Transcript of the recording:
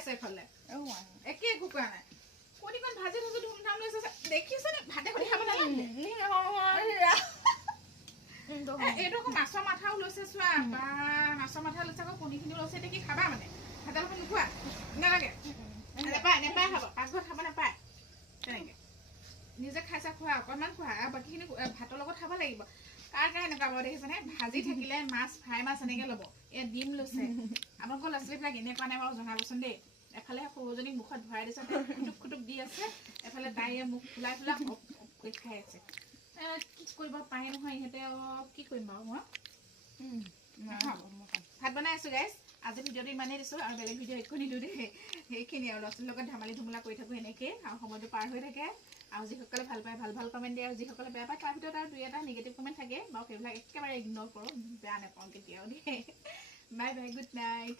আছে এফালে একে একো কৰা নাই কণীকণ ভাজি থৈছো ধুমধাম লৈছে দেখিছে নে ভাতে সৈতে খাব নালাগে এইটো আকৌ মাছৰ মাথাও লৈছে চোৱা বা মাছৰ মাথা লৈছে আকৌ কণীখিনিও লৈছে এতিয়া কি খাবা মানে ভাতৰ লগত নোখোৱা নালাগে নেপায় নেপায় খাব পাকঘৰত খাব নাপায় তেনেকে নিজে খাইছা খোৱা অকণমান খোৱা আৰু বাকীখিনি ভাতৰ লগত খাব লাগিব কাৰ কাৰ এনেকুৱা বাৰু দেখিছেনে ভাজি থাকিলে মাছ ফ্ৰাই মাছ এনেকে ল'ব এয়া ডিম লৈছে আপোনালোকৰ ল'ৰা ছোৱালীবিলাক এনেকুৱা নাই বাৰু জনাবচোন দেই এফালে সৰুজনীক মুখত ভৰাই দিছে খুটুক খুটুক দি আছে এফালে তাই মুখ ফুলাই ফুলাই কৰি খাই আছে কি কৰিব পাৰে নহয় ইহঁতে কি কৰিম বাৰু মই ভাত বনাই আছো গাইজ আজি ভিডিঅ'টো ইমানেই দিছোঁ আৰু বেলেগ ভিডিঅ' একো নিদিওঁ দেই সেইখিনি আৰু ল'ৰা ছোৱালীৰ লগত ধেমালি ধুমলা কৰি থাকোঁ এনেকৈ আৰু সময়টো পাৰ হৈ থাকে আৰু যিসকলে ভাল পায় ভাল কমেণ্ট দিয়ে আৰু যিসকলে বেয়া পায় তাৰ ভিতৰত আৰু 2-এটা নিগেটিভ কমেণ্ট থাকে বাৰু সেইবিলাক একেবাৰে ইগন'ৰ কৰোঁ বেয়া নাপাওঁ কেতিয়াও দেই বাই বাই গুড নাইট